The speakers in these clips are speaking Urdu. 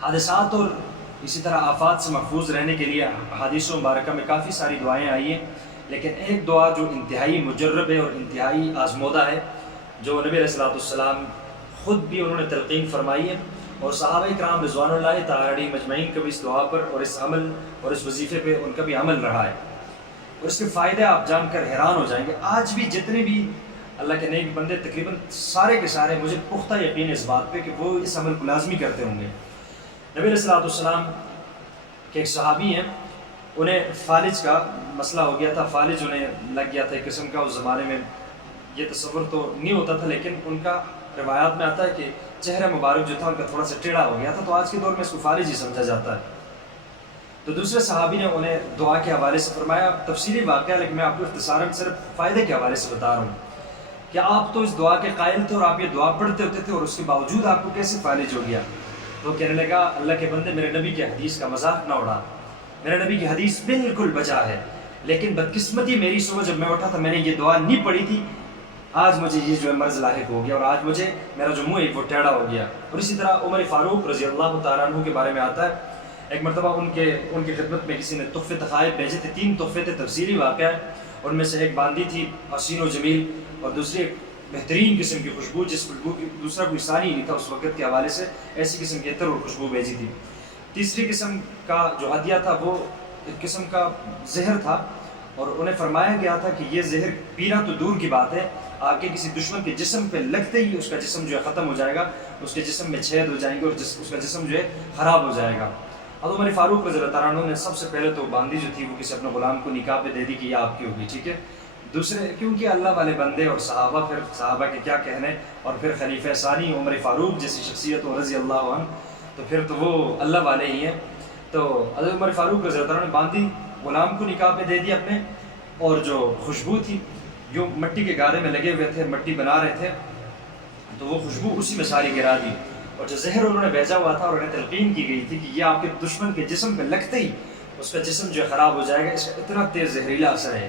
حادثات اور اسی طرح آفات سے محفوظ رہنے کے لیے حدیث مبارکہ میں کافی ساری دعائیں آئی ہیں، لیکن ایک دعا جو انتہائی مجرب ہے اور انتہائی آزمودہ ہے، جو نبی علیہ السلام خود بھی انہوں نے تلقین فرمائی ہے، اور صحابہ کرام رضوان اللہ تعالی علیہم مجمعین کا بھی اس دعا پر اور اس عمل اور اس وظیفے پہ ان کا بھی عمل رہا ہے، اور اس کے فائدے آپ جان کر حیران ہو جائیں گے۔ آج بھی جتنے بھی اللہ کے نیک بندے تقریباً سارے کے سارے، مجھے پختہ یقین اس بات پہ کہ وہ اس عمل کو لازمی کرتے ہوں گے۔ نبی علیہ السلام کے ایک صحابی ہیں، انہیں فالج کا مسئلہ ہو گیا تھا، فالج انہیں لگ گیا تھا ایک قسم کا۔ اس زمانے میں یہ تصور تو نہیں ہوتا تھا، لیکن ان کا روایات میں آتا ہے کہ چہرہ مبارک جو تھا ان کا تھوڑا سا ٹیڑھا ہو گیا تھا، تو آج کے دور میں اس کو فالج ہی سمجھا جاتا ہے۔ تو دوسرے صحابی نے انہیں دعا کے حوالے سے فرمایا، تفصیلی واقعہ لیکن میں آپ کو اختصاراً صرف فائدے کے حوالے سے بتا رہا ہوں کہ آپ تو اس دعا کے قائل تھے اور آپ یہ دعا پڑھتے ہوتے تھے، اور اس کے باوجود آپ کو کیسے فالج ہو گیا؟ تو کہنے لگا، اللہ کے بندے میرے نبی کے حدیث کا مذاق نہ اڑا، میرے نبی کی حدیث بالکل بجا ہے، لیکن بدقسمتی میری صبح جب میں اٹھا تھا میں نے یہ دعا نہیں پڑھی تھی، آج مجھے یہ جو ہے مرض لاحق ہو گیا، اور آج مجھے میرا جو منہ ہے وہ ٹیڑھا ہو گیا۔ اور اسی طرح عمر فاروق رضی اللہ تعالیٰ عنہ کے بارے میں آتا ہے، ایک مرتبہ ان کی خدمت میں کسی نے تحفے تحائف بھیجے تھے، 3 تحفے تھے، تفصیلی واقعہ ہے۔ ان میں سے ایک باندی تھی حسین و جمیل، اور دوسری ایک بہترین قسم کی خوشبو، جس خوشبو کی دوسرا کوئی ثانی نہیں تھا اس وقت کے حوالے سے، ایسی قسم کی عطر اور خوشبو بھیجی تھی۔ تیسری قسم کا جو ہدیہ تھا وہ ایک قسم کا زہر تھا، اور انہیں فرمایا گیا تھا کہ یہ زہر پینا تو دور کی بات ہے، آپ کے کسی دشمن کے جسم پہ لگتے ہی اس کا جسم جو ہے ختم ہو جائے گا، اس کے جسم میں چھید ہو جائیں گے اور اس کا جسم جو ہے خراب ہو جائے گا۔ اب عمر فاروق رضی اللہ تعالیٰ عنہ نے سب سے پہلے تو باندی جو تھی وہ کسی اپنے غلام کو نکاح پہ دے دی کہ یہ آپ کی ہوگی، ٹھیک ہے۔ دوسرے کیونکہ اللہ والے بندے اور صحابہ، پھر صحابہ کے کیا کہنے، اور پھر خلیفہ ثانی عمر فاروق جیسی شخصیت و رضی اللہ عنہ، تو پھر تو وہ اللہ والے ہی ہیں۔ تو حضرت عمر فاروق رضی اللہ عنہ نے باندی غلام کو نکاح پہ دے دی اپنے، اور جو خوشبو تھی جو مٹی کے گارے میں لگے ہوئے تھے، مٹی بنا رہے تھے، تو وہ خوشبو اسی میں ساری گرا دی، اور جو زہر انہوں نے بھیجا ہوا تھا اور انہیں تلقین کی گئی تھی کہ یہ آپ کے دشمن کے جسم پہ لگتے ہی اس کا جسم جو ہے خراب ہو جائے گا، اس کا اتنا تیز زہریلا اثر ہے۔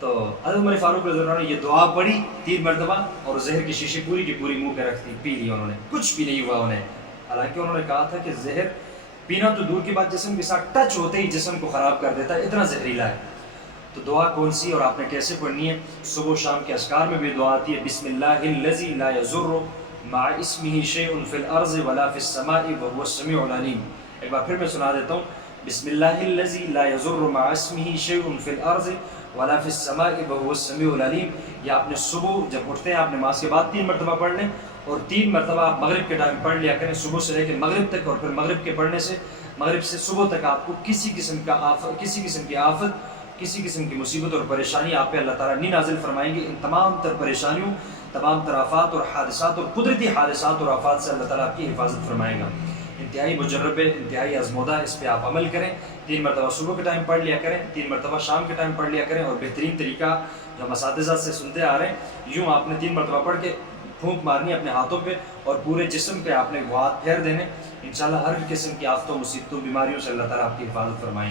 تو حضرت عمر فاروق رضی اللہ عنہ نے یہ دعا پڑھی 3 مرتبہ، اور زہر کی شیشی پوری کی پوری منہ پہ رکھ دی، پی لی انہوں نے، کچھ بھی نہیں ہوا انہیں، حالانکہ انہوں نے کہا تھا کہ زہر پینا تو دور کی بات، جسم کے ساتھ ٹچ ہوتے ہی جسم کو خراب کر دیتا ہے، اتنا زہریلا ہے۔ تو دعا کون سی اور آپ نے کیسے پڑھنی ہے؟ صبح و شام کے اذکار میں بھی دعا آتی ہے، بسم اللہ الذی لا یضر مع اسمہ شیء فی الارض ولا فی السماء وهو السمیع العلیم۔ ایک بار پھر میں سنا دیتا ہوں، بسم اللہ الذی لا یضر مع اسمہ شیء فی الارض ولا فی السماء وهو السمیع العلیم۔ یہ آپ نے صبح جب اٹھتے ہیں آپ نماز کے بعد 3 مرتبہ پڑھ لیں، اور 3 مرتبہ آپ مغرب کے ٹائم پڑھ لیا کریں، صبح سے لے کے مغرب تک، اور پھر مغرب کے پڑھنے سے مغرب سے صبح تک آپ کو کسی قسم کی آفت، کسی قسم کی مصیبت اور پریشانی آپ پہ اللہ تعالیٰ نہیں نازل فرمائیں گے۔ ان تمام تر پریشانیوں، تمام تر آفات اور حادثات اور قدرتی حادثات اور آفات سے اللہ تعالیٰ آپ کی حفاظت فرمائے گا۔ انتہائی مجرب ہے، انتہائی آزمودہ ہے، اس پہ آپ عمل کریں۔ 3 مرتبہ صبح کے ٹائم پڑھ لیا کریں، 3 مرتبہ شام کے ٹائم پڑھ لیا کریں، اور بہترین طریقہ جو ہم اساتذہ سے سنتے آ رہے ہیں، یوں آپ نے 3 مرتبہ پڑھ کے پھونک مارنی اپنے ہاتھوں پہ، اور پورے جسم پہ آپ نے وہ ہاتھ پھیر دینے، انشاءاللہ ہر قسم کی آفتوں، مصیبتوں، بیماریوں سے اللہ تعالیٰ آپ کی حفاظت فرمائیں گے۔